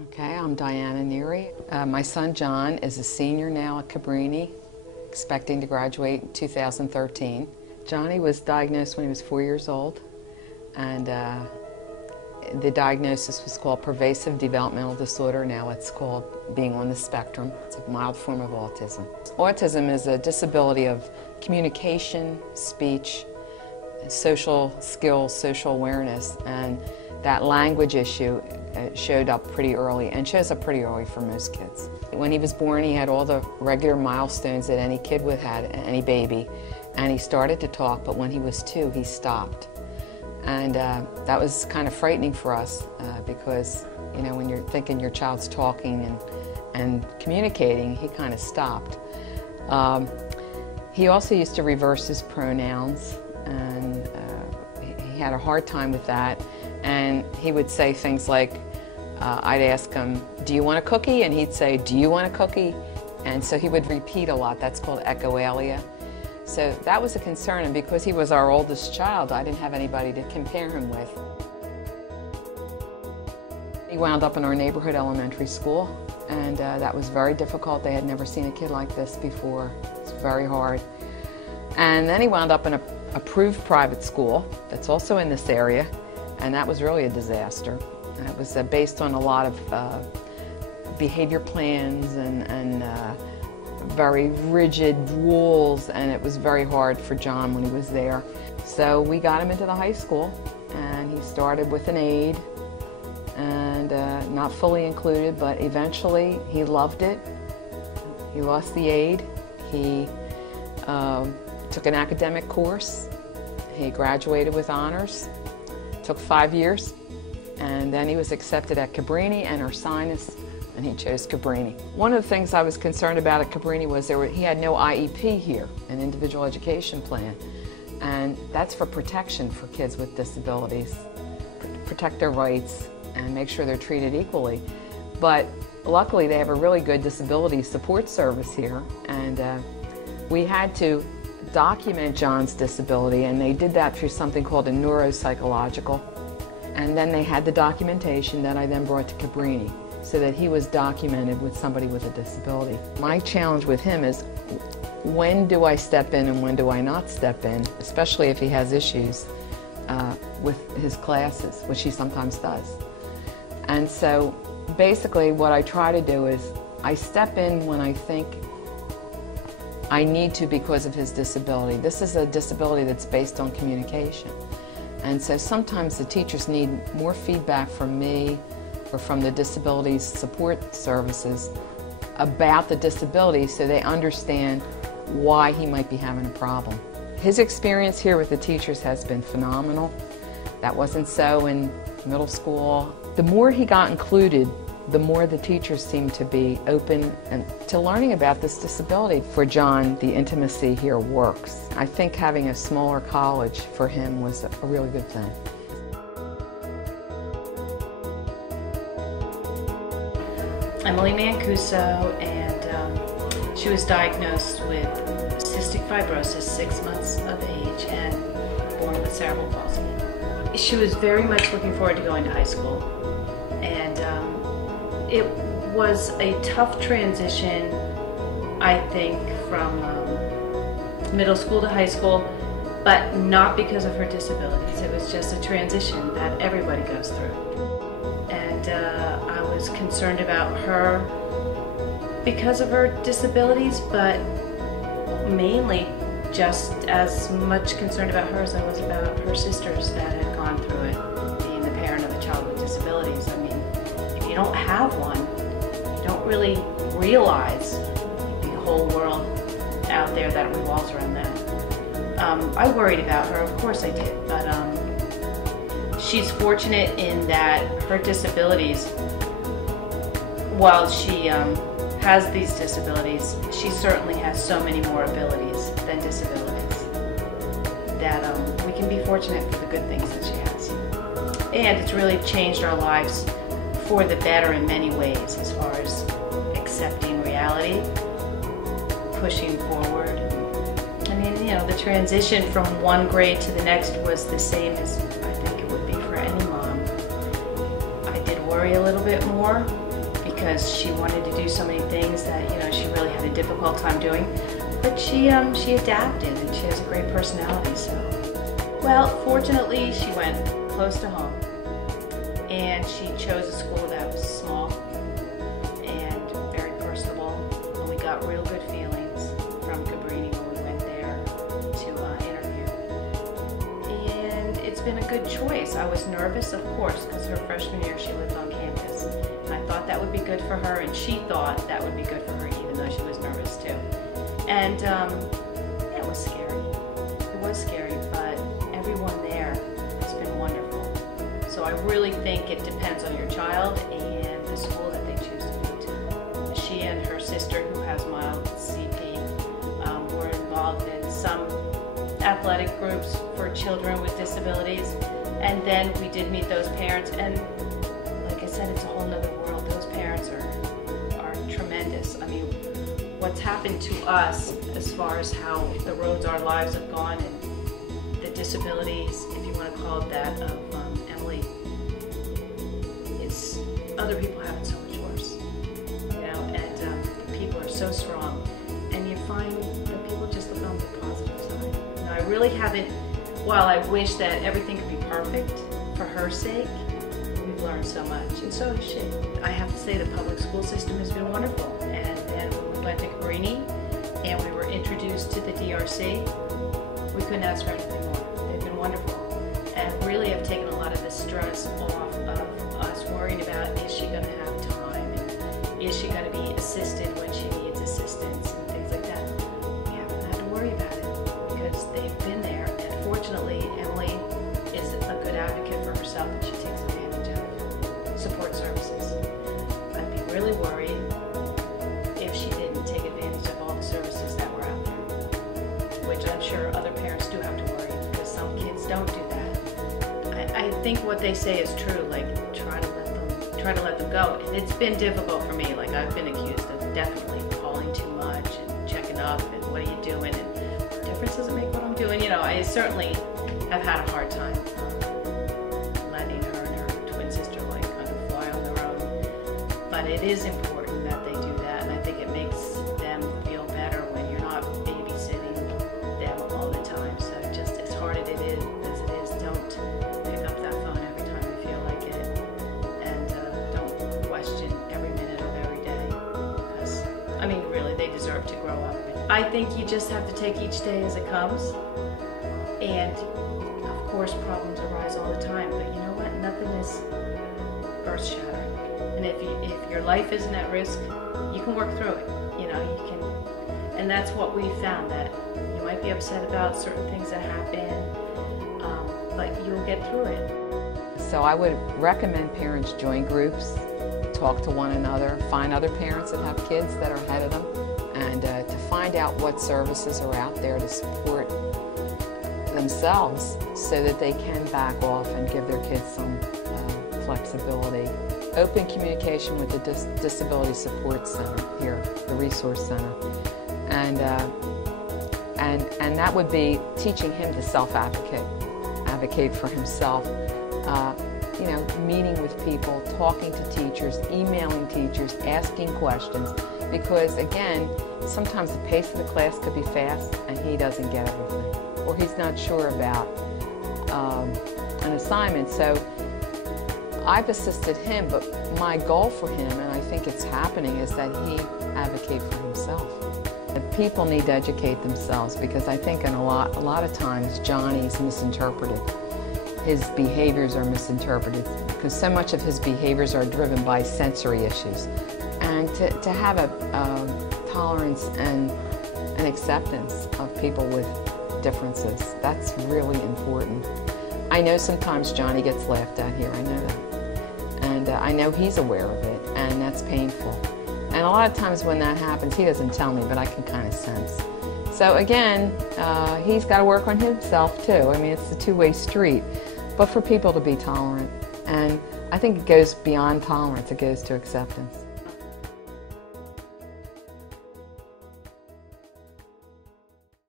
Okay, I'm Diana Neary. My son John is a senior now at Cabrini, expecting to graduate in 2013. Johnny was diagnosed when he was 4 years old, and the diagnosis was called pervasive developmental disorder. Now it's called being on the spectrum. It's a mild form of autism. Autism is a disability of communication, speech, social skills, social awareness, and that language issue showed up pretty early, and shows up pretty early for most kids. When he was born, he had all the regular milestones that any kid would have, any baby, and he started to talk, but when he was 2, he stopped. And that was kind of frightening for us because, you know, when you're thinking your child's talking and communicating, he kind of stopped. He also used to reverse his pronouns, and he had a hard time with that. And he would say things like, I'd ask him, do you want a cookie? And he'd say, do you want a cookie? And so he would repeat a lot. That's called echolalia. So that was a concern, and because he was our oldest child, I didn't have anybody to compare him with. He wound up in our neighborhood elementary school, and that was very difficult. They had never seen a kid like this before. It's very hard. And then he wound up in an approved private school that's also in this area, and that was really a disaster. And it was based on a lot of behavior plans and very rigid rules, and it was very hard for John when he was there. So we got him into the high school, and he started with an aide, and not fully included, but eventually he loved it. He lost the aide. He took an academic course. He graduated with honors. Took 5 years, and then he was accepted at Cabrini and Ursinus, and he chose Cabrini. One of the things I was concerned about at Cabrini was he had no IEP here, an individual education plan, and that's for protection for kids with disabilities, protect their rights and make sure they're treated equally. But luckily they have a really good disability support service here, and we had to document John's disability, and they did that through something called a neuropsychological. And then they had the documentation that I then brought to Cabrini so that he was documented with somebody with a disability. My challenge with him is, when do I step in and when do I not step in, especially if he has issues with his classes, which he sometimes does. And so basically what I try to do is I step in when I think I need to because of his disability. This is a disability that's based on communication. And so sometimes the teachers need more feedback from me or from the disability support services about the disability so they understand why he might be having a problem. His experience here with the teachers has been phenomenal. That wasn't so in middle school. The more he got included, the more the teachers seem to be open to learning about this disability. For John, the intimacy here works. I think having a smaller college for him was a really good thing. Emily Mancuso, and she was diagnosed with cystic fibrosis, 6 months of age, and born with cerebral palsy. She was very much looking forward to going to high school, and it was a tough transition, I think, from middle school to high school, but not because of her disabilities. It was just a transition that everybody goes through. And I was concerned about her because of her disabilities, but mainly just as much concerned about her as I was about her sisters that had gone through it. Being the parent of a child with disabilities, I mean, if you don't have one, you don't really realize the whole world out there that revolves around that. I worried about her, of course I did, but she's fortunate in that her disabilities, while she has these disabilities, she certainly has so many more abilities than disabilities that we can be fortunate for the good things that she has. And it's really changed our lives for the better in many ways, as far as accepting reality, pushing forward. I mean, you know, the transition from one grade to the next was the same as I think it would be for any mom. I did worry a little bit more because she wanted to do so many things that, you know, she really had a difficult time doing. But she adapted, and she has a great personality. So, well, fortunately, she went close to home, and she chose a school that was small and very personable, and we got real good feelings from Cabrini when we went there to interview. And it's been a good choice. I was nervous, of course, because her freshman year she lived on campus, and I thought that would be good for her, and she thought that would be good for her, even though she was nervous too. And yeah, it was scary. It was scary, but everyone there has been wonderful. So I really think it depends on your child and the school that they choose to go to. She and her sister, who has mild CP, were involved in some athletic groups for children with disabilities. And then we did meet those parents, and like I said, it's a whole nother world. Those parents are tremendous. I mean, what's happened to us as far as how the roads our lives have gone and the disabilities, if you want to call it that, of Emily, it's other people have it so much worse, you know, and the people are so strong, and you find that people just look on the positive side. You know, I really haven't, while I wish that everything could be perfect for her sake, we've learned so much, and so has she. I have to say the public school system has been wonderful, and then when we went to Cabrini and we were introduced to the DRC, we couldn't ask for anything more. They've been wonderful, and really have taken a lot of the stress off of us worrying about, is she going to have time, and is she going to be assisted when she needs assistance, and things like that. We haven't had to worry about it because they've been there, and fortunately Emily is a good advocate for herself, and she takes advantage of support services. I'd be really worried if she didn't take advantage of all the services that were out there, which I'm sure other parents do have to worry, because some kids don't do that. I think what they say is true, like try to let them go. And it's been difficult for me. Like, I've been accused of definitely calling too much and checking up and what are you doing, and what difference does it make what I'm doing? You know, I certainly have had a hard time letting her and her twin sister like kind of fly on their own. But it is important that they do that, and I think it makes them feel better when you're not babysitting them all the time. So just as hard as it is, don't pick up that phone every time you feel like it, and don't question every minute of every day, because, I mean, really, they deserve to grow up. I think you just have to take each day as it comes, and of course problems arise all the time, but you know what, nothing is earth-shattering, and if your life isn't at risk, you can work through it, you know, you can, and that's what we found, that you might be upset about certain things that happen, but you'll get through it. So I would recommend parents join groups, talk to one another, find other parents that have kids that are ahead of them, and to find out what services are out there to support themselves so that they can back off and give their kids some flexibility. Open communication with the Disability Support Center here, the Resource Center, and that would be teaching him to advocate for himself, you know, meeting with people, talking to teachers, emailing teachers, asking questions, because again, sometimes the pace of the class could be fast and he doesn't get everything, or he's not sure about an assignment. So I've assisted him, but my goal for him, and I think it's happening, is that he advocate for himself. People need to educate themselves, because I think a lot of times Johnny's misinterpreted. His behaviors are misinterpreted because so much of his behaviors are driven by sensory issues. And to have a tolerance and an acceptance of people with differences, that's really important. I know sometimes Johnny gets laughed at here, I know that. And I know he's aware of it, and that's painful. And a lot of times when that happens, he doesn't tell me, but I can kind of sense. So again, he's got to work on himself too. I mean, it's a two-way street. But for people to be tolerant, and I think it goes beyond tolerance, it goes to acceptance.